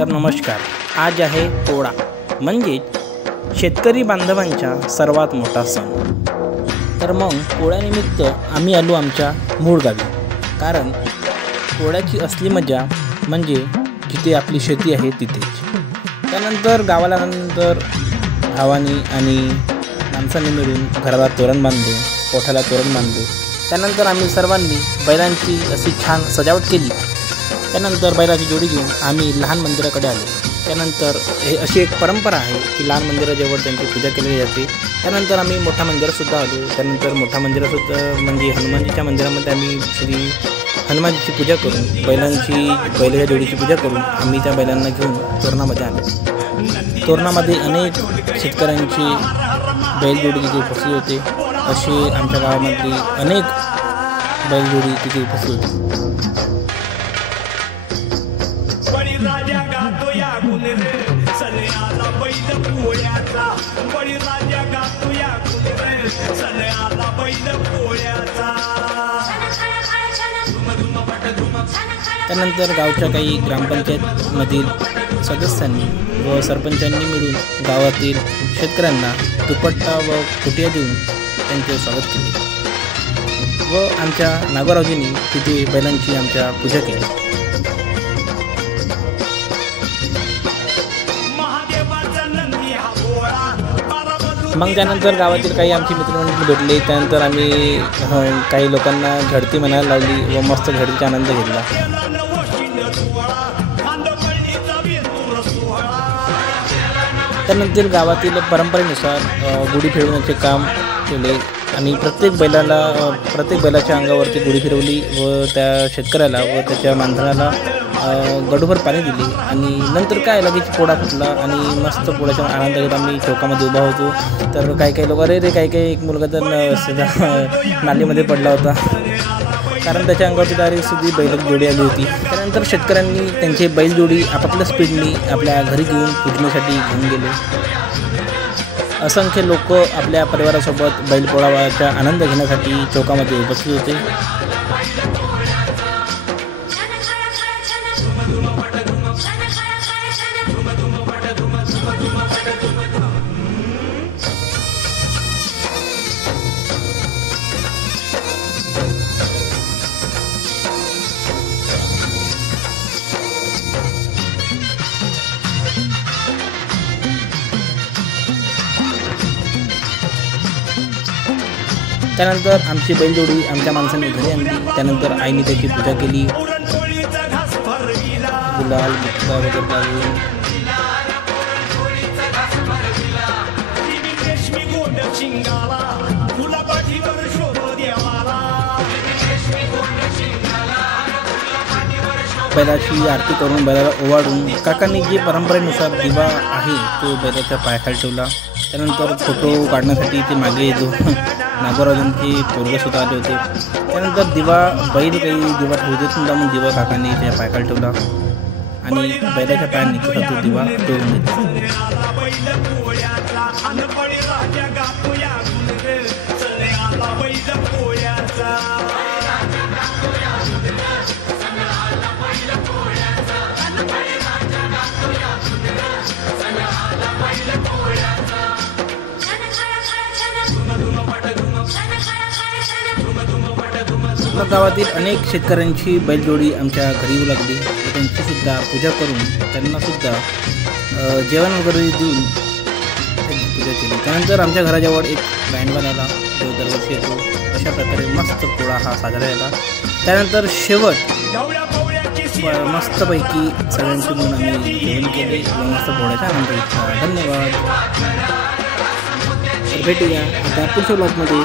तर नमस्कार. आज आहे पोळा, म्हणजेच शेतकरी बांधवांचा सर्वात मोठा सण. तर मग पोळ्यानिमित्त आम्ही आलो आमच्या मूळ गावी. कारण पोळ्याची असली मजा म्हणजे जिथे आपली शेती आहे तिथेच. त्यानंतर गावाला नंतर भावानी आणि माणसांनी मिळून घराला तोरण बांधले, कोठाला तोरण बांधले. त्यानंतर आम्ही सर्वांनी बैलांची अशी छान सजावट केली. त्यानंतर बैलाची जोडी घेऊन आम्ही लहान मंदिराकडे आलो. त्यानंतर हे अशी एक परंपरा आहे की लहान मंदिराजवळ त्यांची पूजा केली जाते. त्यानंतर आम्ही मोठ्या मंदिरातसुद्धा आलो. त्यानंतर मोठ्या मंदिरातसुद्धा म्हणजे हनुमानजीच्या मंदिरामध्ये आम्ही श्री हनुमानजीची पूजा करून बैलाच्या जोडीची पूजा करून आम्ही त्या बैलांना घेऊन तोरणामध्ये आलो. तोरणामध्ये अनेक शेतकऱ्यांची बैलजोडी तिथे उपस्थित होते. असे आमच्या गावामधली अनेक बैलजोडी तिथे उपस्थित होती. त्यानंतर गावच्या काही ग्रामपंचायतमधील सदस्यांनी व सरपंचांनी मिळून गावातील शेतकऱ्यांना दुपट्टा व फुटिया देऊन त्यांचे स्वागत केले व आमच्या नागोरावजींनी तिथे बैलांची आमच्या पूजा केली. मग त्यानंतर गावातील काही आमची मित्रमंडळी भेटले. त्यानंतर आम्ही काही लोकांना झडती म्हणायला लावली व मस्त झडतीचा आनंद घेतला. त्यानंतर गावातील परंपरेनुसार गुढी फिरवण्याचे काम केले आणि प्रत्येक बैलाच्या अंगावरती गुढी फिरवली व त्या शेतकऱ्याला व त्याच्या मांजराला गडूभर पाणी दिले. आणि नंतर काय लगेच पोळा फुटला आणि मस्त पोळ्याचा आनंद घेत आम्ही चौकामध्ये उभा होतो. तर काही लोक अरे काही एक मुलगा तर सध्या नालीमध्ये पडला होता, कारण त्याच्या अंगावरती डायरेक्ट सुद्धा बैलाची जोडी आली होती. त्यानंतर शेतकऱ्यांनी त्यांचे बैलजोडी आपापल्या स्पीडनी आपल्या घरी घेऊन पूजण्यासाठी घेऊन गेले. असंख्य लोक आपल्या परिवारासोबत बैलपोळाचा आनंद घेण्यासाठी चौकामध्ये उपस्थित होते. त्यानंतर आमची बैलजोडी आमच्या माणसांनी घरी आणली. त्यानंतर आईने त्याची पूजा केली. गुलाल बुक्का वगैरे लावून बैलाची आरती करून बैलाला ओवाळून काकांनी जी परंपरेनुसार दिवा आहे तो बैलाच्या पायाखाली ठेवला. त्यानंतर फोटो काढण्यासाठी ते मागे जो नागोरावजींचे पोरगेसुद्धा आले होते. त्यानंतर बैल काही दिवा ठेवू देत नव्हता म्हणून दिवा काकांनी त्याच्या पायाखाली ठेवला आणि बैलाच्या पायांनी तसा तो दिवा ठेवून घेतला. गावातील अनेक शेतकऱ्यांची बैलजोडी आमच्या घरी येऊ लागली. त्यांचीसुद्धा पूजा करून त्यांनासुद्धा जेवण वगैरे देऊन पूजा केली. त्यानंतर आमच्या घराजवळ एक बँडवाला आला जो दरवर्षी येतो. अशा प्रकारे मस्त पोळा हा साजरा झाला. त्यानंतर शेवट मस्तपैकी सगळ्यांची म्हणून आम्ही जेवण केले व मस्त पोळ्याचा आनंद घेतला. धन्यवाद. भेटूया आता पुढच्या ब्लॉगमध्ये.